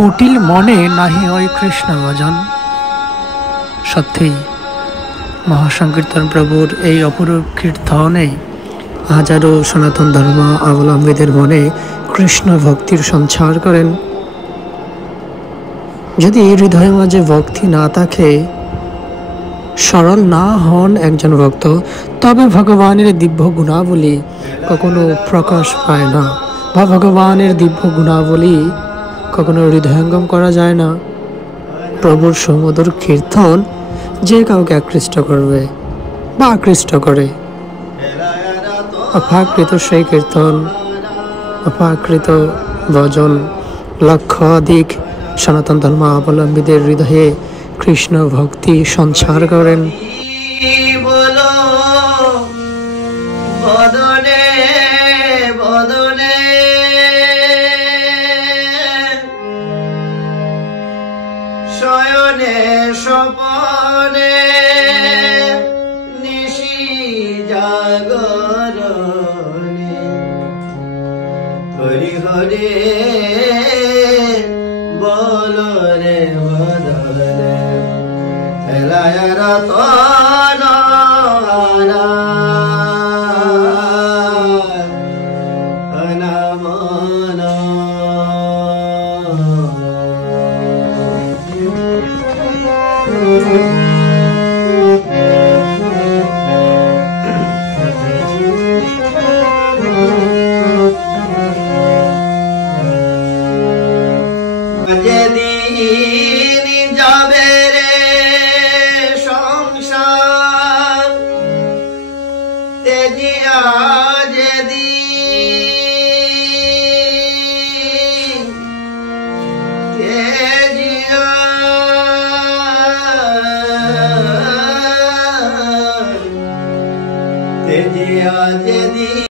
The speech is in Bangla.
কোটিল মনে নাহি হয় কৃষ্ণ ভজন। সত্যি মহাসংকীর্তন প্রভুর এই অপরূপ কীর্তনে হাজারো সনাতন ধর্ম অবলম্বীদের মনে কৃষ্ণ ভক্তির সঞ্চার করেন। যদি হৃদয়ের মাঝে ভক্তি না থাকে, সরল না হন একজন ভক্ত, তবে ভগবানের দিব্য গুণাবলী কখনো প্রকাশ পায় না, বা ভগবানের দিব্য গুণাবলী কখনো হৃদয়ঙ্গম করা যায় না। প্রভুর সুমধুর কীর্তন যে কাউকে আকৃষ্ট করবে বা আকৃষ্ট করে। অপাকৃত সেই কীর্তন, অপাকৃত ভজন লক্ষাধিক সনাতন ধর্ম অবলম্বীদের হৃদয়ে কৃষ্ণ ভক্তি সঞ্চার করেন। বদনে বদনে শয়নে স্বপনে নিশি জাগরণে হরি হরে বলরে বদনে হেলায় রতন যেদিন যাবে রে সংসার তেজিয়া যেদিন তেজিয়া তেজিয়া যেদিন